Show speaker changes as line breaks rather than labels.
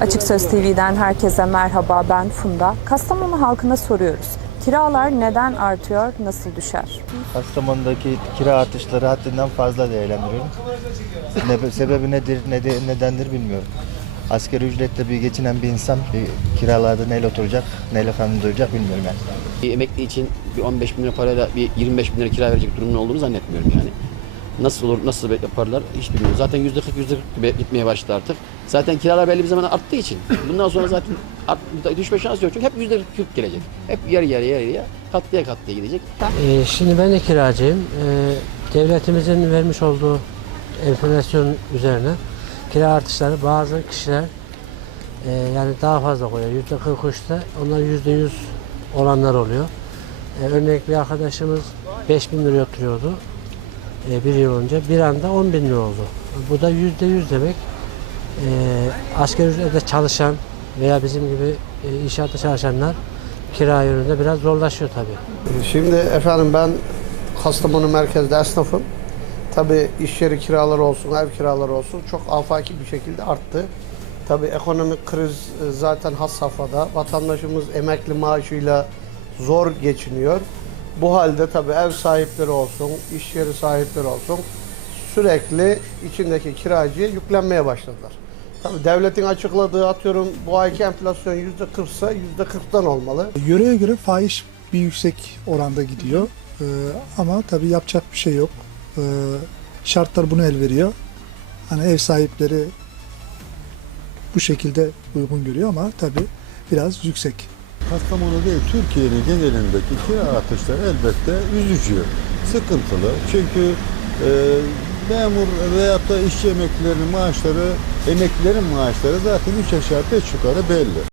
Açık Söz TV'den herkese merhaba ben Funda. Kastamonu halkına soruyoruz. Kiralar neden artıyor, nasıl düşer?
Kastamonu'daki kira artışları haddinden fazla değerlendiriyorum. Ne, sebebi nedir, ne de, nedendir bilmiyorum. Asgari ücretle bir geçinen bir insan bir kiralarda neyle oturacak, neyle karnını doyuracak bilmiyorum yani.
Bir emekli için bir 15 bin lira parayla bir 25 bin lira kira verecek durumun olduğunu zannetmiyorum yani. Nasıl olur, nasıl yaparlar hiç bilmiyorum. Zaten yüzde 40, yüzde 40 gibi gitmeye başladı artık. Zaten kiralar belli bir zaman arttığı için bundan sonra zaten art, düşme şansı yok. Çünkü hep yüzde 40 gelecek. Hep yarı yarıya yarıya katlıya katlıya gidecek.
Ee, şimdi ben de kiracıyım. Ee, devletimizin vermiş olduğu enflasyon üzerine kira artışları bazı kişiler e, yani daha fazla koyuyor. Yüzde 40 uçta onlar yüzde yüz olanlar oluyor. Ee, örnek bir arkadaşımız 5 bin liraya oturuyordu e, bir yıl önce. Bir anda 10 bin lira oldu. Bu da yüzde yüz demek. E, asgari ücretle çalışan veya bizim gibi e, inşaatta çalışanlar kira yönünde biraz zorlaşıyor tabii.
Şimdi efendim ben Kastamonu merkezde esnafım. Tabii iş yeri kiraları olsun, ev kiraları olsun çok afaki bir şekilde arttı. Tabii ekonomik kriz e, zaten has safhada. Vatandaşımız emekli maaşıyla zor geçiniyor. Bu halde tabii ev sahipleri olsun, iş yeri sahipleri olsun sürekli içindeki kiracıya yüklenmeye başladılar. Tabii devletin açıkladığı atıyorum bu ayki enflasyon yüzde 40 ise yüzde 40'tan olmalı.
Yöreye göre fahiş bir yüksek oranda gidiyor. Ee, ama tabii yapacak bir şey yok. Ee, şartlar bunu el veriyor. Hani ev sahipleri bu şekilde uygun görüyor ama tabii biraz yüksek.
Kastamonu değil, Türkiye'nin genelindeki kira artışları elbette üzücü, sıkıntılı. Çünkü e, memur veyahut da işçi emeklilerinin maaşları, emeklilerin maaşları zaten üç aşağı beş yukarı belli.